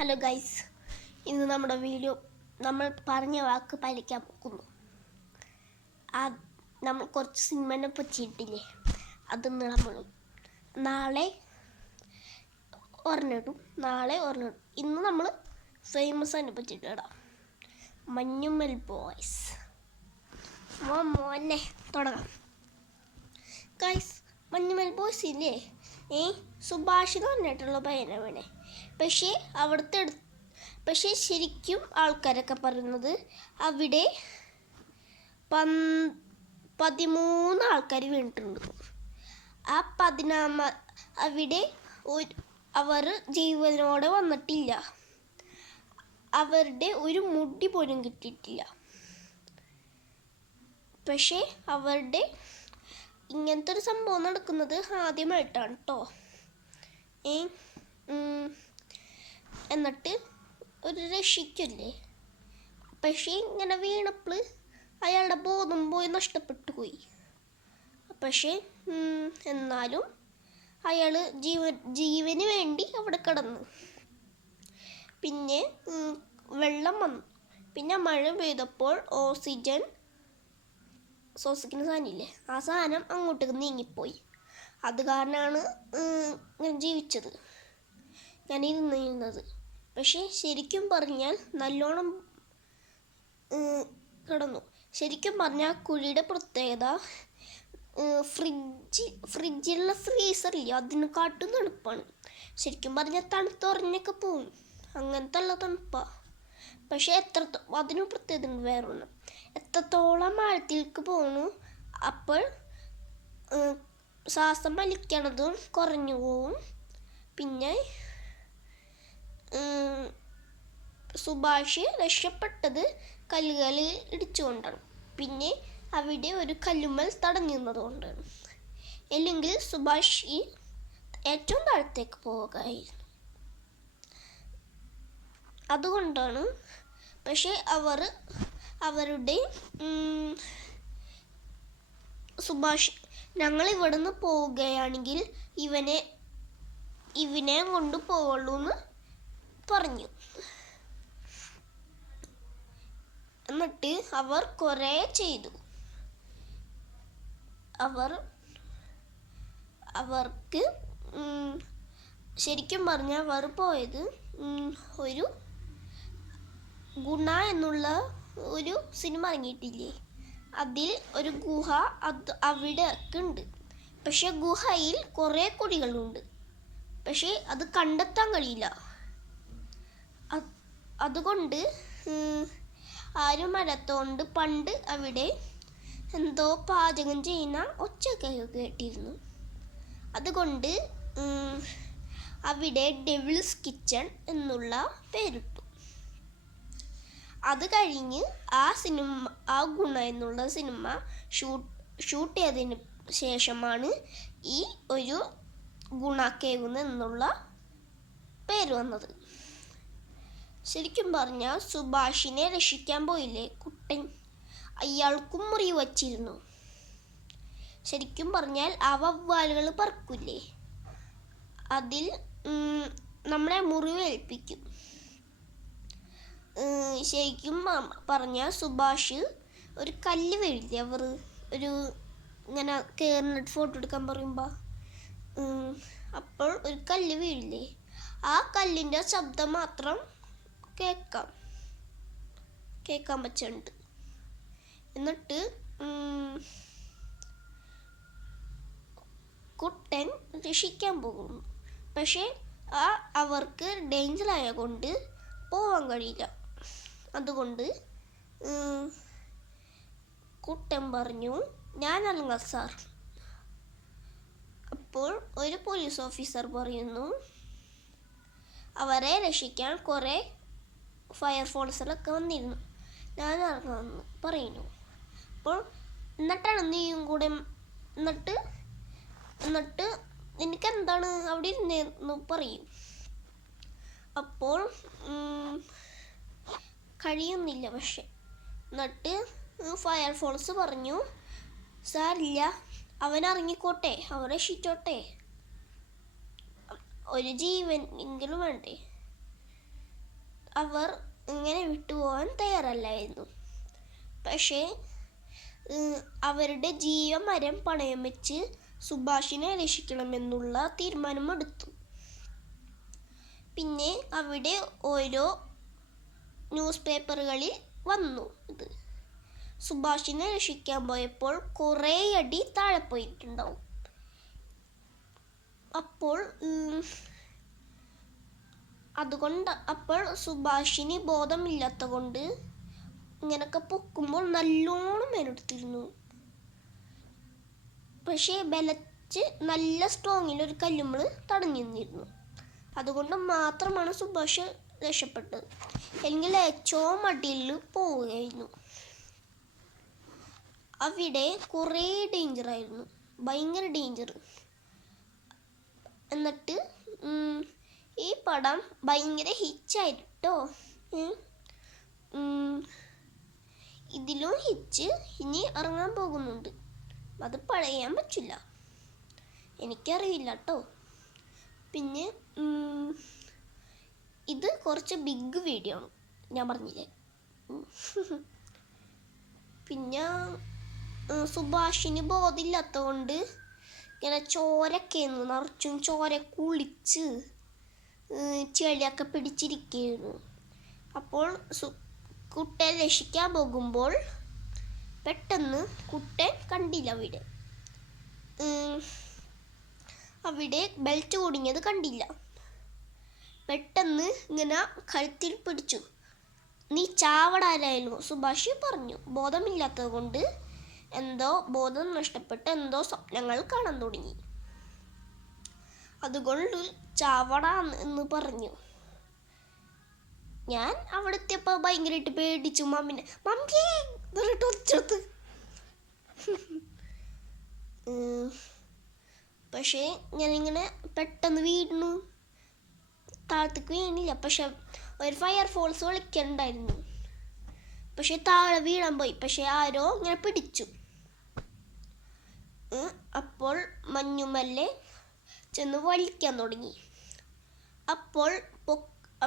Hello guys, ഇന്ന് നമ്മുടെ video നമ്മൾ പറഞ്ഞ വാക്ക് പാലിക്കാൻ പോകുന്നു. നമ്മൾ കുറച്ച് സിനിമനെ പറ്റിയിട്ടില്ലേ, അതൊന്ന് നമ്മൾ നാളെ ഒരെണ്ണിടും. ഇന്ന് നമ്മൾ ഫേമസ് അതിനെ പറ്റിയിട്ട് ഇടാം. മഞ്ഞുമ്മൽ ബോയ്സ്. മോനെ തുടങ്ങാം ഗൈസ്. മഞ്ഞുമ്മൽ ബോയ്സ് ഇല്ലേ, സുഭാഷ് എന്ന് പറഞ്ഞിട്ടുള്ള പയ്യനെ. പക്ഷേ ശരിക്കും ആൾക്കാരൊക്കെ പറയുന്നത് അവിടെ 13 ആൾക്കാർ വീണിട്ടുണ്ട്. ആ 14 അവിടെ അവർ ജീവനോടെ വന്നിട്ടില്ല. അവരുടെ ഒരു മുടി പോലും കിട്ടിയിട്ടില്ല. പക്ഷേ അവരുടെ ഇങ്ങനത്തെ ഒരു സംഭവം നടക്കുന്നത് ആദ്യമായിട്ടാണ് കേട്ടോ. എന്നിട്ട് ഒരു രക്ഷിക്കില്ലേ, പക്ഷേ ഇങ്ങനെ വീണപ്പോൾ അയാളുടെ ബോധം പോയി നഷ്ടപ്പെട്ടു പോയി. പക്ഷേ എന്നാലും അയാൾ ജീവന് വേണ്ടി അവിടെ കിടന്നു. പിന്നെ വെള്ളം വന്നു. പിന്നെ മഴ പെയ്തപ്പോൾ ശ്വസിക്കുന്ന സാധനമില്ലേ, ആ സാധനം അങ്ങോട്ടേക്ക് നീങ്ങിപ്പോയി. അത് കാരണമാണ് ഞാൻ ജീവിച്ചത്, ഞാൻ ഇരുന്നത്. പക്ഷേ ശരിക്കും പറഞ്ഞാൽ നല്ലോണം കിടന്നു. ശരിക്കും പറഞ്ഞാൽ കുഴിയുടെ പ്രത്യേകത ഫ്രിഡ്ജിലുള്ള ഫ്രീസറില്ല, അതിന് കാട്ടും തണുപ്പാണ്. ശരിക്കും പറഞ്ഞാൽ തണുത്തുറഞ്ഞൊക്കെ പോവും, അങ്ങനത്തെ ഉള്ള തണുപ്പാണ്. പക്ഷേ അതിന് പ്രത്യേകത ഉണ്ട് വേറൊന്ന്. എത്രത്തോളം ആഴത്തിലേക്ക് പോകണു അപ്പോൾ ശ്വാസം വലിക്കണതും കുറഞ്ഞു പോവും. പിന്നെ സുഭാഷ് രക്ഷപ്പെട്ടത് കല്ലുകളിൽ ഇടിച്ചുകൊണ്ടാണ്. പിന്നെ അവിടെ ഒരു കല്ലുമ്മൽ തടഞ്ഞു നിന്നതുകൊണ്ടാണ്. അല്ലെങ്കിൽ സുഭാഷ് ഏറ്റവും താഴത്തേക്ക് പോവുകയായിരുന്നു. അതുകൊണ്ടാണ്. പക്ഷേ അവരുടെ സുഭാഷ് ഞങ്ങൾ ഇവിടെ നിന്ന് പോവുകയാണെങ്കിൽ ഇവനെ കൊണ്ട് പോവുള്ളൂ എന്ന് പറഞ്ഞു. എന്നിട്ട് അവർ കുറേ ചെയ്തു. അവർക്ക് ശരിക്കും പറഞ്ഞാൽ അവർ പോയത് ഒരു ഗുണ എന്നുള്ള ഒരു സിനിമ ഇറങ്ങിയിട്ടില്ലേ, അതിൽ ഒരു ഗുഹ അവിടെ ഒക്കെ ഉണ്ട്. പക്ഷെ ഗുഹയിൽ കുറേ കുഴികളുണ്ട്. പക്ഷേ അത് കണ്ടെത്താൻ കഴിയില്ല. അതുകൊണ്ട് ആരും വരാത്തോണ്ട് പണ്ട് അവിടെ എന്തോ പാചകം ചെയ്യുന്ന ഒച്ചയൊക്കെ കേട്ടിരുന്നു. അതുകൊണ്ട് അവിടെ ഡെവിൾസ് കിച്ചൺ എന്നുള്ള പേരിട്ടു. അത് കഴിഞ്ഞ് ആ ഗുണ എന്നുള്ള സിനിമ ഷൂട്ട് ചെയ്തതിന് ശേഷമാണ് ഈ ഒരു ഗുണ കേവ് എന്നുള്ള പേര് വന്നത്. ശരിക്കും പറഞ്ഞാൽ സുഭാഷിനെ രക്ഷിക്കാൻ പോയില്ലേ കുട്ടൻ, അയാൾക്കും മുറിവ് വച്ചിരുന്നു. ശരിക്കും പറഞ്ഞാൽ ആ വവ്വാലുകൾ പറക്കില്ലേ, അതിൽ നമ്മളെ മുറിവേൽപ്പിക്കും. ശരിക്കും പറഞ്ഞാൽ സുഭാഷ് ഒരു കല്ല് വീഴില്ലേ, അവർ ഒരു ഇങ്ങനെ കയറിനിട്ട് ഫോട്ടോ എടുക്കാൻ പറയുമ്പോൾ അപ്പോൾ ഒരു കല്ല് വീഴില്ലേ, ആ കല്ലിൻ്റെ ശബ്ദം മാത്രം കേൾക്കാൻ പറ്റുന്നുണ്ട്. എന്നിട്ട് കുട്ടൻ രക്ഷിക്കാൻ പോകുന്നു. പക്ഷേ അവർക്ക് ഡേഞ്ചർ ആയ കൊണ്ട് പോവാൻ കഴിയില്ല. അതുകൊണ്ട് കുട്ടൻ പറഞ്ഞു, ഞാൻ ഇറങ്ങാം സാർ. അപ്പോൾ ഒരു പോലീസ് ഓഫീസർ പറയുന്നു, അവരെ രക്ഷിക്കാൻ കുറേ ഫയർഫോഴ്സിലൊക്കെ വന്നിരുന്നു, ഞാൻ ഇറങ്ങാമെന്ന് പറയുന്നു. അപ്പോൾ എന്നിട്ടാണ് നീയും കൂടെ എന്നിട്ട് എനിക്കെന്താണ് അവിടെ ഇരുന്നെന്ന് പറയും. അപ്പോൾ കഴിയുന്നില്ല. പക്ഷെ എന്നിട്ട് ഫയർഫോഴ്സ് പറഞ്ഞു, സാരില്ല, അവൻ ഇറങ്ങിക്കോട്ടെ, അവൻ രക്ഷിച്ചോട്ടെ, ഒരു ജീവൻ എങ്കിലും വേണ്ടേ. അവർ ഇങ്ങനെ വിട്ടുപോകാൻ തയ്യാറല്ലായിരുന്നു. പക്ഷേ അവരുടെ ജീവമരം പണയം വെച്ച് സുഭാഷിനെ രക്ഷിക്കണമെന്നുള്ള തീരുമാനമെടുത്തു. പിന്നെ അവിടെ ഓരോ ന്യൂസ് പേപ്പറുകളിൽ വന്നു ഇത്. സുഭാഷിനെ രക്ഷിക്കാൻ പോയപ്പോൾ കുറേ അടി താഴെ പോയിട്ടുണ്ടാവും. അപ്പോൾ സുഭാഷിന് ബോധമില്ലാത്ത കൊണ്ട് ഇങ്ങനൊക്കെ പൊക്കുമ്പോൾ നല്ലോണം മേലെടുത്തിരുന്നു. പക്ഷേ ബലച്ച് നല്ല സ്ട്രോങ്ങിലൊരു കല്ലുമ്മൾ തടഞ്ഞു നിന്നിരുന്നു. അതുകൊണ്ട് മാത്രമാണ് സുഭാഷ് രക്ഷപ്പെട്ടത്. അല്ലെങ്കിൽ ഏറ്റവും അടിയിൽ പോവുകയായിരുന്നു. അവിടെ കുറേ ഡേഞ്ചറായിരുന്നു, ഭയങ്കര ഡേഞ്ചർ. എന്നിട്ട് ഈ പടം ഭയങ്കര ഹിറ്റായിട്ടോ. ഇതിലും ഹിറ്റ് ഇനി ഇറങ്ങാൻ പോകുന്നുണ്ട്. അത് പറയാൻ പറ്റില്ല, എനിക്കറിയില്ല കേട്ടോ. പിന്നെ ഇത് കുറച്ച് ബിഗ് വീഡിയോ ആണ്, ഞാൻ പറഞ്ഞില്ലേ. പിന്നെ സുഭാഷിന് ബോധമില്ലാത്ത കൊണ്ട് ഇങ്ങനെ ചോരൊക്കെ നിറച്ചും ചോര കുളിച്ച് ചെളിയൊക്കെ പിടിച്ചിരിക്കുകയായിരുന്നു. അപ്പോൾ കുട്ടൻ രക്ഷിക്കാൻ പോകുമ്പോൾ പെട്ടെന്ന് കുട്ടൻ കണ്ടില്ല. അവിടെ ബെൽറ്റ് കുടുങ്ങിയത് കണ്ടില്ല. പെട്ടെന്ന് ഇങ്ങനെ കഴുത്തിൽ പിടിച്ചു. നീ ചാവടാനായിരുന്നു സുഭാഷ് പറഞ്ഞു. ബോധമില്ലാത്തത് കൊണ്ട് എന്തോ ബോധം നഷ്ടപ്പെട്ട് എന്തോ സ്വപ്നങ്ങൾ കാണാൻ തുടങ്ങി. അതുകൊണ്ട് ചാവടാ എന്ന് പറഞ്ഞു. ഞാൻ അവിടെ എത്തിയപ്പോൾ ഭയങ്കരമായിട്ട് പേടിച്ചു. മമ്മിയെ ഒച്ചെടുത്ത്. പക്ഷേ ഞാനിങ്ങനെ പെട്ടെന്ന് വീണു. താഴത്തേക്ക് വീണില്ല, പക്ഷെ ഒരു ഫയർഫോഴ്സ് വിളിക്കണ്ടായിരുന്നു. പക്ഷെ താഴെ വീഴാൻ പോയി. പക്ഷെ ആരോ ഇങ്ങനെ പിടിച്ചു. അപ്പോൾ മഞ്ഞുമല്ലെ ചെന്ന് വലിക്കാൻ തുടങ്ങി.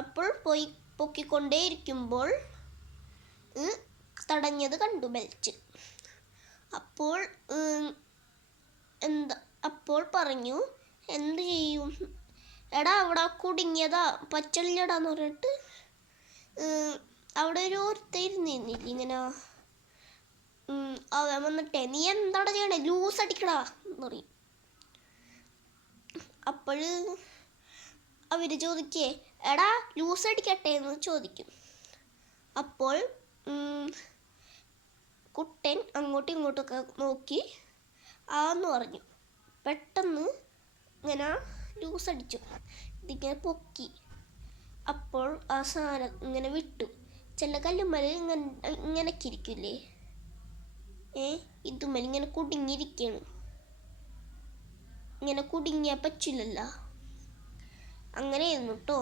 അപ്പോൾ പോയി പൊക്കിക്കൊണ്ടേയിരിക്കുമ്പോൾ തടഞ്ഞത് കണ്ടു ബെൽറ്റ്. അപ്പോൾ പറഞ്ഞു, എന്ത് ചെയ്യും എടാ, അവിടെ കുടുങ്ങിയതാ, പച്ചളിയടാന്ന് പറഞ്ഞിട്ട് അവിടെ ഒരു ഓർത്തിരുന്നില്ല ഇങ്ങനെ. അവൻ വന്നിട്ടേ നീ എന്താണ് ചെയ്യണേ, ലൂസ് അടിക്കടാ എന്ന് പറയും. അപ്പോഴ് അവര് ചോദിക്കേ, എടാ ലൂസ് അടിക്കട്ടെ എന്ന് ചോദിക്കും. അപ്പോൾ കുട്ടൻ അങ്ങോട്ടും ഇങ്ങോട്ടൊക്കെ നോക്കി ആന്ന് പറഞ്ഞു. പെട്ടെന്ന് ഇങ്ങനെ ലൂസ് അടിച്ചു, ഇതിങ്ങനെ പൊക്കി. അപ്പോൾ ആ സാധനം ഇങ്ങനെ വിട്ടു. ചില കല്ലുമ്മൽ ഇങ്ങനെയൊക്കെ ഇരിക്കില്ലേ, ഇതുമ്മൽ ഇങ്ങനെ കുടുങ്ങിയിരിക്കുകയാണ്. ഇങ്ങനെ കുടുങ്ങിയാൽ പറ്റില്ലല്ല, അങ്ങനെയായിരുന്നു കേട്ടോ.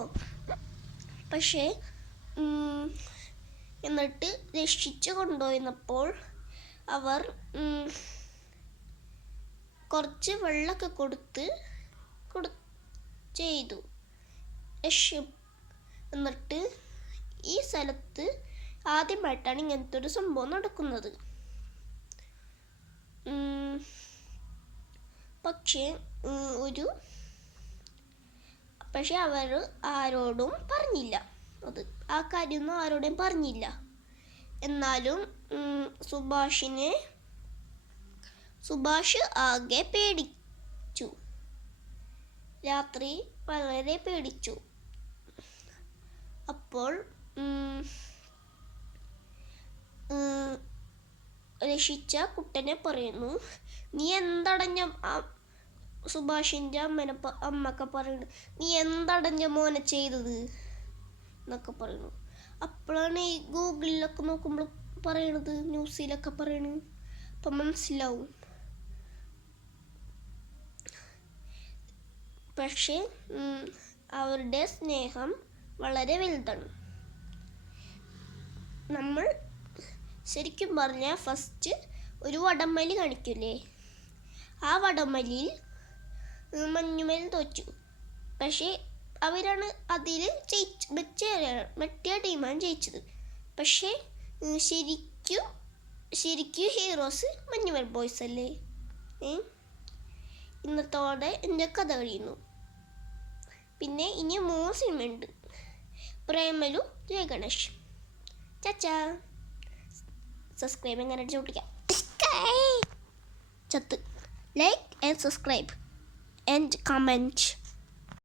പക്ഷേ എന്നിട്ട് രക്ഷിച്ചു കൊണ്ടുപോയിരുന്നപ്പോൾ അവർ കുറച്ച് വെള്ളമൊക്കെ കൊടുത്ത് ചെയ്തു. എന്നിട്ട് ഈ സ്ഥലത്ത് ആദ്യമായിട്ടാണ് ഇങ്ങനത്തെ ഒരു സംഭവം നടക്കുന്നത്. പക്ഷെ അവർ ആരോടും പറഞ്ഞില്ല. ആ കാര്യമൊന്നും ആരോടും പറഞ്ഞില്ല. എന്നാലും സുഭാഷ് ആകെ പേടിച്ചു. രാത്രി വളരെ പേടിച്ചു. അപ്പോൾ രക്ഷിച്ച കുട്ടനെ പറയുന്നു, നീ എന്തടഞ്ഞ സുഭാഷിൻ്റെ അമ്മക്കെ പറയുന്നു, നീ എന്തടഞ്ഞ മോനെ ചെയ്തത് എന്നൊക്കെ പറയുന്നു. അപ്പോഴാണ് ഈ ഗൂഗിളിലൊക്കെ നോക്കുമ്പോൾ പറയണത്, ന്യൂസിലൊക്കെ പറയണത്. അപ്പം മനസ്സിലാവും. പക്ഷേ അവരുടെ സ്നേഹം വളരെ വലുതാണ്. നമ്മൾ ശരിക്കും പറഞ്ഞാൽ ഫസ്റ്റ് ഒരു വടംവലി കാണിക്കില്ലേ, ആ വടംവലിയിൽ മഞ്ഞുമൽ തോറ്റു. പക്ഷേ അവരാണ് അതിൽ മറ്റേ ടീമാണ് ജയിച്ചത്. പക്ഷേ ശരിക്കും ഹീറോസ് മഞ്ഞുമൽ ബോയ്സ് അല്ലേ. ഇന്നത്തോടെ എൻ്റെ കഥ കഴിയുന്നു. പിന്നെ ഇനി 3 സിനിമയുണ്ട്. പ്രേമലു, ജയഗണേഷ്. ചാച്ചാ. സബ്സ്ക്രൈബ് എങ്ങനെ അടിച്ചു പൊട്ടിക്കാം. ചത്ത്. Like and subscribe and comment.